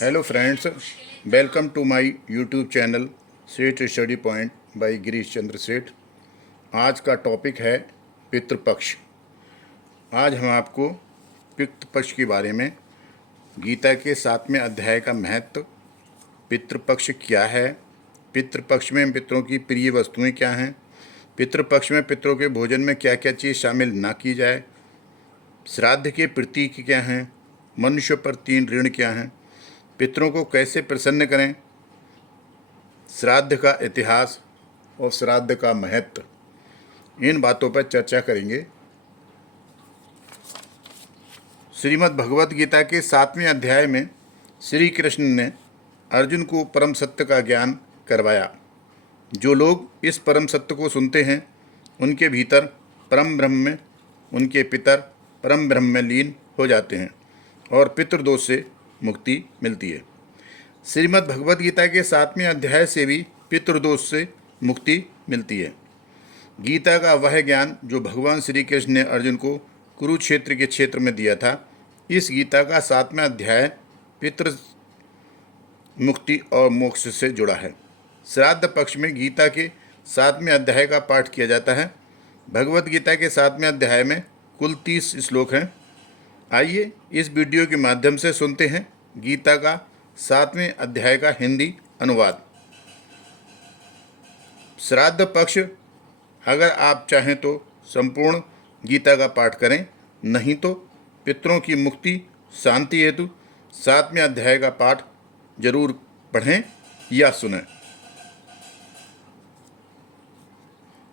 Hello friends, welcome to my YouTube channel Seth study point by Girish Chandra Seth. आज का topic है पितृपक्ष। आज हम आपको पितृपक्ष के बारे में, गीता के 7वें अध्याय का महत्व, पितृपक्ष क्या है, पितृपक्ष में पितरों की प्रिय वस्तुएं क्या हैं, पितृपक्ष में पितरों के भोजन में क्या क्या चीज़ शामिल ना की जाए, श्राद्ध के प्रतीक क्या हैं, मनुष्य पर 3 ऋण क्या हैं, पितरों को कैसे प्रसन्न करें, श्राद्ध का इतिहास और श्राद्ध का महत्व, इन बातों पर चर्चा करेंगे। श्रीमद् भगवत गीता के 7वें अध्याय में श्री कृष्ण ने अर्जुन को परम सत्य का ज्ञान करवाया। जो लोग इस परम सत्य को सुनते हैं उनके भीतर परम ब्रह्म में उनके पितर परम ब्रह्म में लीन हो जाते हैं और पितृदोष से मुक्ति मिलती है। श्रीमद् भगवत गीता के 7वें अध्याय से भी पितृदोष से मुक्ति मिलती है। गीता का वह ज्ञान जो भगवान श्री कृष्ण ने अर्जुन को कुरुक्षेत्र के क्षेत्र में दिया था, इस गीता का 7वां अध्याय पितृ मुक्ति और मोक्ष से जुड़ा है। श्राद्ध पक्ष में गीता के 7वें अध्याय का पाठ किया जाता है। भगवत गीता के 7वें अध्याय में कुल 30 श्लोक हैं। आइए इस वीडियो के माध्यम से सुनते हैं गीता का 7वें अध्याय का हिंदी अनुवाद। श्राद्ध पक्ष, अगर आप चाहें तो संपूर्ण गीता का पाठ करें, नहीं तो पितरों की मुक्ति शांति हेतु 7वें अध्याय का पाठ जरूर पढ़ें या सुनें।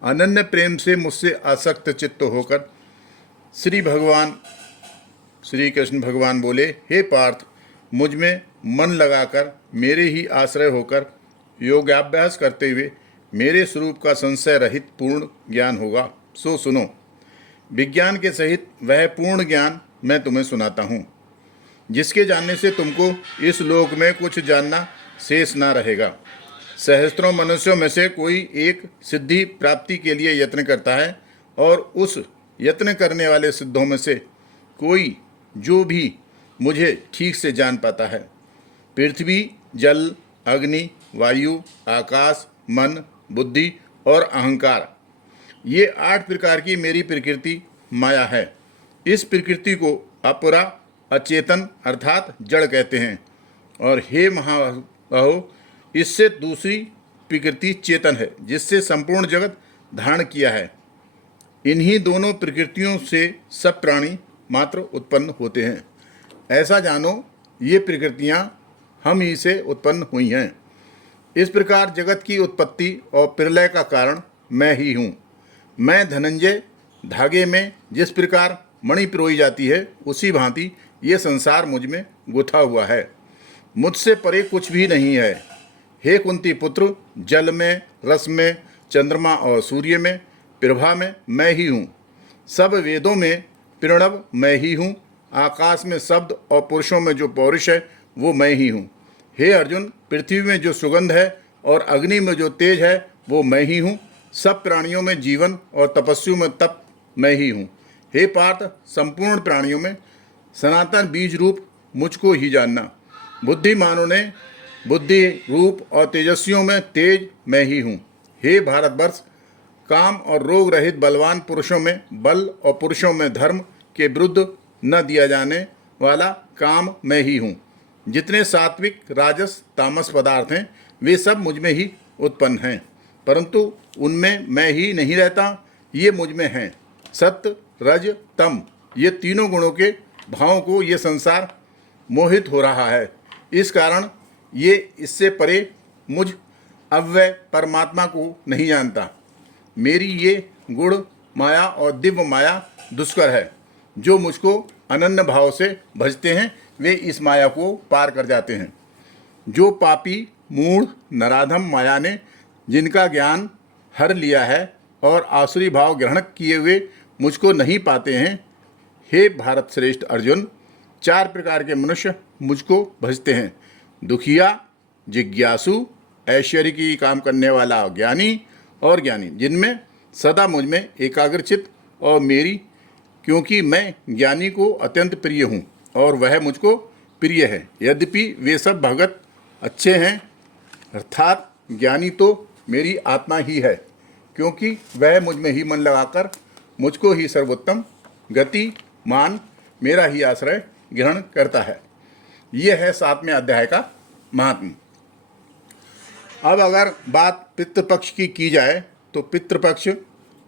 अनन्य प्रेम से मुझसे आसक्त चित्त होकर श्री कृष्ण भगवान बोले, हे पार्थ, मुझ में मन लगाकर मेरे ही आश्रय होकर योगाभ्यास करते हुए मेरे स्वरूप का संशय रहित पूर्ण ज्ञान होगा। सो सुनो, विज्ञान के सहित वह पूर्ण ज्ञान मैं तुम्हें सुनाता हूँ, जिसके जानने से तुमको इस लोक में कुछ जानना शेष ना रहेगा। सहस्त्रों मनुष्यों में से कोई एक सिद्धि प्राप्ति के लिए यत्न करता है, और उस यत्न करने वाले सिद्धों में से कोई जो भी मुझे ठीक से जान पाता है। पृथ्वी, जल, अग्नि, वायु, आकाश, मन, बुद्धि और अहंकार, ये 8 प्रकार की मेरी प्रकृति माया है। इस प्रकृति को अपरा, अचेतन अर्थात जड़ कहते हैं, और हे महाबाहो, इससे दूसरी प्रकृति चेतन है, जिससे संपूर्ण जगत धारण किया है। इन्हीं दोनों प्रकृतियों से सब प्राणी मात्र उत्पन्न होते हैं। ऐसा जानो, ये प्रकृतियाँ हम ही से उत्पन्न हुई हैं। इस प्रकार जगत की उत्पत्ति और प्रलय का कारण मैं ही हूँ। मैं धनंजय, धागे में जिस प्रकार मणि पिरोई जाती है, उसी भांति ये संसार मुझ में गुथा हुआ है। मुझसे परे कुछ भी नहीं है। हे कुंती पुत्र, जल में, रस में, चंद्रमा और सूर्य में, प्रभा में मैं ही हूँ। सब वेदों में प्रणव मैं ही हूँ। आकाश में शब्द और पुरुषों में जो पौरुष है वो मैं ही हूँ। हे अर्जुन, पृथ्वी में जो सुगंध है और अग्नि में जो तेज है वो मैं ही हूँ। सब प्राणियों में जीवन और तपस्वियों में तप मैं ही हूँ। हे पार्थ, संपूर्ण प्राणियों में सनातन बीज रूप मुझको ही जानना। बुद्धिमानों ने बुद्धि रूप और तेजस्वियों में तेज मैं ही हूँ। हे भारतवर्ष, काम और रोग रहित बलवान पुरुषों में बल और पुरुषों में धर्म के विरुद्ध न दिया जाने वाला काम मैं ही हूँ। जितने सात्विक, राजस, तामस पदार्थ हैं वे सब मुझ में ही उत्पन्न हैं, परंतु उनमें मैं ही नहीं रहता, ये मुझ में हैं। सत्य, रज, तम, ये तीनों गुणों के भावों को ये संसार मोहित हो रहा है। इस कारण ये इससे परे मुझ अव्यय परमात्मा को नहीं जानता। मेरी ये गुण माया और दिव्य माया दुष्कर है। जो मुझको अनन्य भाव से भजते हैं वे इस माया को पार कर जाते हैं। जो पापी, मूढ़, नराधम माया ने जिनका ज्ञान हर लिया है और आसुरी भाव ग्रहण किए हुए मुझको नहीं पाते हैं, हे भारत श्रेष्ठ अर्जुन, 4 प्रकार के मनुष्य मुझको भजते हैं। दुखिया, जिज्ञासु, ऐश्वर्य की काम करने वाला ज्ञानी और ज्ञानी, जिनमें सदा मुझ में एकाग्रचित और मेरी, क्योंकि मैं ज्ञानी को अत्यंत प्रिय हूँ और वह मुझको प्रिय है। यद्यपि वे सब भगत अच्छे हैं, अर्थात ज्ञानी तो मेरी आत्मा ही है, क्योंकि वह मुझ में ही मन लगाकर मुझको ही सर्वोत्तम गति मान मेरा ही आश्रय ग्रहण करता है। यह है 7वें अध्याय का महात्म्य। अब अगर बात पितृपक्ष की जाए तो पितृपक्ष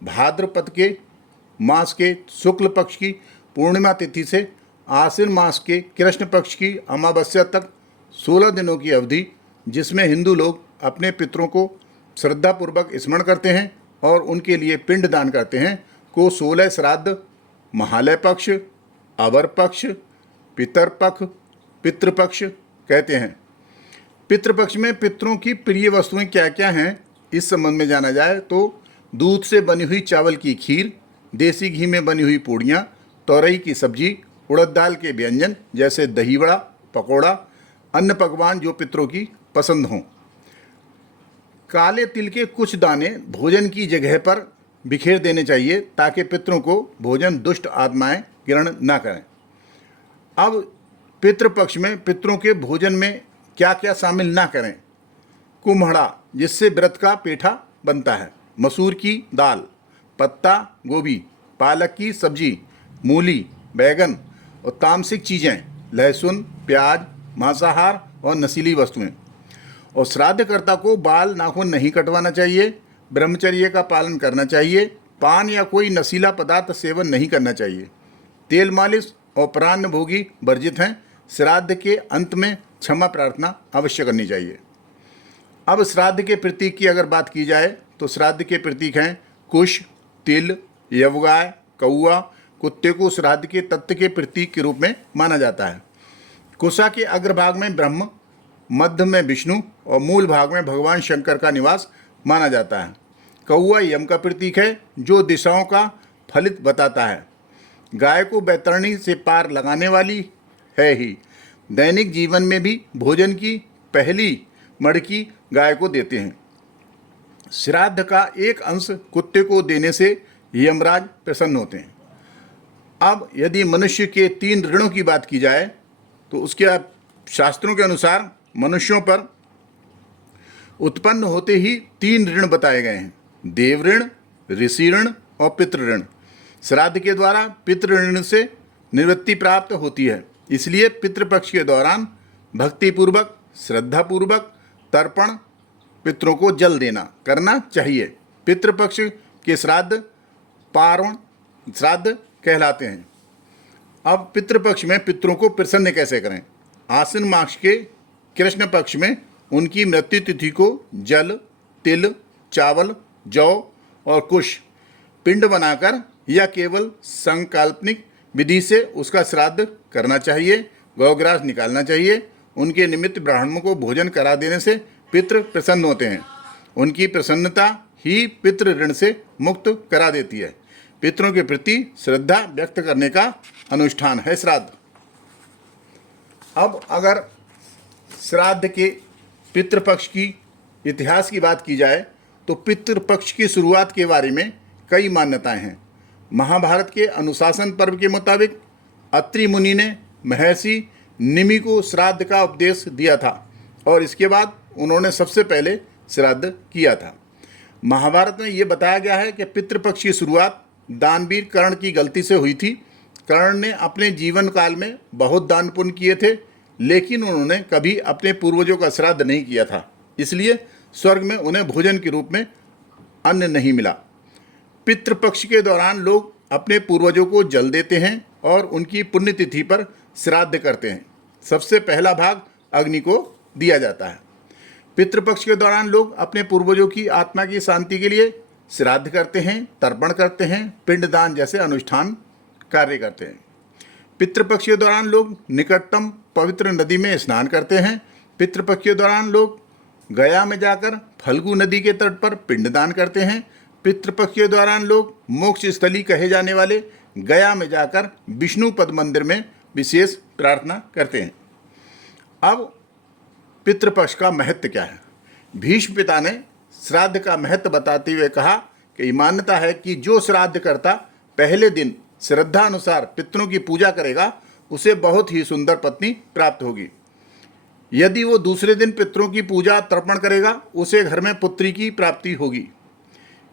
भाद्रपद के मास के शुक्ल पक्ष की पूर्णिमा तिथि से आश्विन मास के कृष्ण पक्ष की अमावस्या तक 16 दिनों की अवधि, जिसमें हिंदू लोग अपने पितरों को श्रद्धापूर्वक स्मरण करते हैं और उनके लिए पिंड दान करते हैं, को 16 श्राद्ध, महालय पक्ष, अवर पक्ष, पितृपक्ष कहते हैं। पितृपक्ष में पितरों की प्रिय वस्तुएं क्या क्या हैं, इस संबंध में जाना जाए तो दूध से बनी हुई चावल की खीर, देसी घी में बनी हुई पूड़ियाँ, तोरई की सब्जी, उड़द दाल के व्यंजन जैसे दही वड़ा, पकौड़ा, अन्न पकवान जो पितरों की पसंद हों। काले तिल के कुछ दाने भोजन की जगह पर बिखेर देने चाहिए ताकि पितरों को भोजन दुष्ट आत्माएं ग्रहण ना करें। अब पितृपक्ष में पितरों के भोजन में क्या क्या शामिल ना करें। कुम्हड़ा, जिससे व्रत का पेठा बनता है, मसूर की दाल, पत्ता गोभी, पालक की सब्जी, मूली, बैगन और तामसिक चीज़ें, लहसुन, प्याज, मांसाहार और नशीली वस्तुएं। और श्राद्धकर्ता को बाल नाखून नहीं कटवाना चाहिए, ब्रह्मचर्य का पालन करना चाहिए, पान या कोई नशीला पदार्थ सेवन नहीं करना चाहिए, तेल मालिश और प्राण भोगी वर्जित हैं। श्राद्ध के अंत में क्षमा प्रार्थना अवश्य करनी चाहिए। अब श्राद्ध के प्रतीक की अगर बात की जाए तो श्राद्ध के प्रतीक हैं कुश, तिल, यवगाय, कौआ। कुत्ते को श्राद्ध के तत्व के प्रतीक के रूप में माना जाता है। कुशा के अग्रभाग में ब्रह्म, मध्य में विष्णु और मूल भाग में भगवान शंकर का निवास माना जाता है। कौआ यम का प्रतीक है जो दिशाओं का फलित बताता है। गाय को बैतरणी से पार लगाने वाली है ही। दैनिक जीवन में भी भोजन की पहली मड़की गाय को देते हैं। श्राद्ध का एक अंश कुत्ते को देने से यमराज प्रसन्न होते हैं। अब यदि मनुष्य के 3 ऋणों की बात की जाए तो उसके शास्त्रों के अनुसार मनुष्यों पर उत्पन्न होते ही 3 ऋण बताए गए हैं: देव ऋण, ऋषि ऋण और पितृ ऋण। श्राद्ध के द्वारा पितृ ऋण से निवृत्ति प्राप्त होती है। इसलिए पितृपक्ष के दौरान भक्तिपूर्वक, श्रद्धापूर्वक तर्पण, पितरों को जल देना करना चाहिए। पितृपक्ष के श्राद्ध पार्वण श्राद्ध कहलाते हैं। अब पितृपक्ष में पितरों को प्रसन्न कैसे करें। आश्विन मास के कृष्ण पक्ष में उनकी मृत्यु तिथि को जल, तिल, चावल, जौ और कुश पिंड बनाकर या केवल संकल्पनिक विधि से उसका श्राद्ध करना चाहिए। गौग्रास निकालना चाहिए। उनके निमित्त ब्राह्मणों को भोजन करा देने से पितृ प्रसन्न होते हैं। उनकी प्रसन्नता ही पितृ ऋण से मुक्त करा देती है। पितरों के प्रति श्रद्धा व्यक्त करने का अनुष्ठान है श्राद्ध। अब अगर श्राद्ध के पितृपक्ष की इतिहास की बात की जाए तो पितृपक्ष की शुरुआत के बारे में कई मान्यताएं हैं। महाभारत के अनुशासन पर्व के मुताबिक अत्रि मुनि ने महर्षि निमि को श्राद्ध का उपदेश दिया था और इसके बाद उन्होंने सबसे पहले श्राद्ध किया था। महाभारत में ये बताया गया है कि पितृपक्ष की शुरुआत दानवीर कर्ण की गलती से हुई थी। कर्ण ने अपने जीवन काल में बहुत दान पुण्य किए थे, लेकिन उन्होंने कभी अपने पूर्वजों का श्राद्ध नहीं किया था, इसलिए स्वर्ग में उन्हें भोजन के रूप में अन्न नहीं मिला। पितृपक्ष के दौरान लोग अपने पूर्वजों को जल देते हैं और उनकी पुण्यतिथि पर श्राद्ध करते हैं। सबसे पहला भाग अग्नि को दिया जाता है। पितृपक्ष के दौरान लोग अपने पूर्वजों की आत्मा की शांति के लिए श्राद्ध करते हैं, तर्पण करते हैं, पिंडदान जैसे अनुष्ठान कार्य करते हैं। पितृपक्ष के दौरान लोग निकटतम पवित्र नदी में स्नान करते हैं। पितृपक्ष के दौरान लोग गया में जाकर फल्गु नदी के तट पर पिंडदान करते हैं। पितृपक्ष के दौरान लोग मोक्ष स्थली कहे जाने वाले गया में जाकर विष्णु पद मंदिर में विशेष प्रार्थना करते हैं। अब पितृपक्ष का महत्व क्या है। भीष्म पिता ने श्राद्ध का महत्व बताते हुए कहा कि मान्यता है कि जो श्राद्ध करता पहले दिन श्रद्धा अनुसार पितरों की पूजा करेगा उसे बहुत ही सुंदर पत्नी प्राप्त होगी। यदि वो दूसरे दिन पितरों की पूजा तर्पण करेगा, उसे घर में पुत्री की प्राप्ति होगी।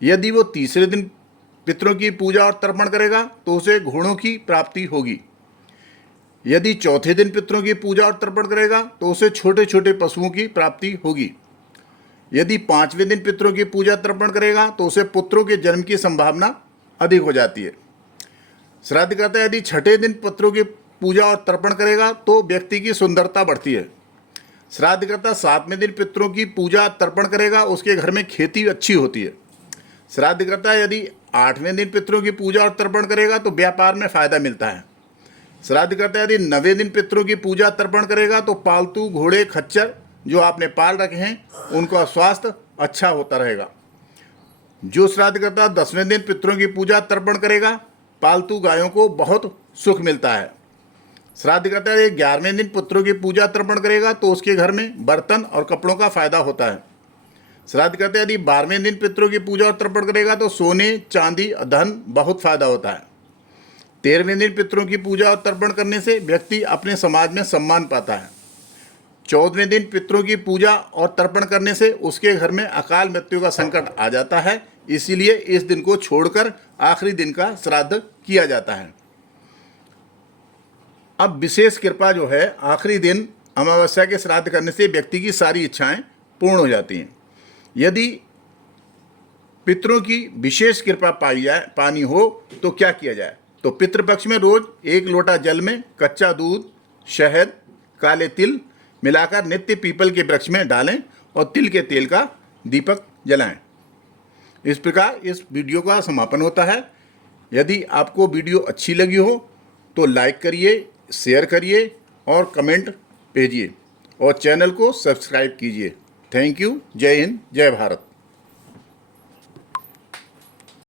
यदि वो तीसरे दिन पितरों की पूजा और तर्पण करेगा तो उसे घोड़ों की प्राप्ति होगी। यदि चौथे दिन पितरों की पूजा और तर्पण करेगा तो उसे छोटे छोटे पशुओं की प्राप्ति होगी। यदि पांचवें दिन पितरों की पूजा तर्पण करेगा तो उसे पुत्रों के जन्म की संभावना अधिक हो जाती है। श्राद्धकर्ता यदि छठे दिन पितरों की पूजा और तर्पण करेगा तो व्यक्ति की सुंदरता बढ़ती है। श्राद्धकर्ता सातवें दिन पितरों की पूजा तर्पण करेगा, उसके घर में खेती अच्छी होती है। श्राद्धकर्ता यदि आठवें दिन पितरों की पूजा और तर्पण करेगा तो व्यापार में फायदा मिलता है। श्राद्धकर्ता यदि नवें दिन पितरों की पूजा तर्पण करेगा तो पालतू घोड़े खच्चर जो आपने पाल रखे हैं उनका स्वास्थ्य अच्छा होता रहेगा। जो श्राद्धकर्ता 10वें दिन पितरों की पूजा तर्पण करेगा, पालतू गायों को बहुत सुख मिलता है। श्राद्धकर्ता यदि 11वें दिन पितरों की पूजा तर्पण करेगा तो उसके घर में बर्तन और कपड़ों का फायदा होता है। श्राद्धकर्ता यदि 12वें दिन पितरों की पूजा और तर्पण करेगा तो सोने चांदी धन बहुत फायदा होता है। 13वें दिन पितरों की पूजा और तर्पण करने से व्यक्ति अपने समाज में सम्मान पाता है। 14वें दिन पितरों की पूजा और तर्पण करने से उसके घर में अकाल मृत्यु का संकट आ जाता है, इसीलिए इस दिन को छोड़कर आखिरी दिन का श्राद्ध किया जाता है। अब विशेष कृपा जो है, आखिरी दिन अमावस्या के श्राद्ध करने से व्यक्ति की सारी इच्छाएं पूर्ण हो जाती हैं। यदि पितरों की विशेष कृपा पानी हो तो क्या किया जाए? तो पितृपक्ष में रोज 1 लोटा जल में कच्चा दूध, शहद, काले तिल मिलाकर नित्य पीपल के वृक्ष में डालें और तिल के तेल का दीपक जलाएं। इस प्रकार इस वीडियो का समापन होता है। यदि आपको वीडियो अच्छी लगी हो तो लाइक करिए, शेयर करिए और कमेंट भेजिए और चैनल को सब्सक्राइब कीजिए। Thank you. जय हिंद, जय भारत।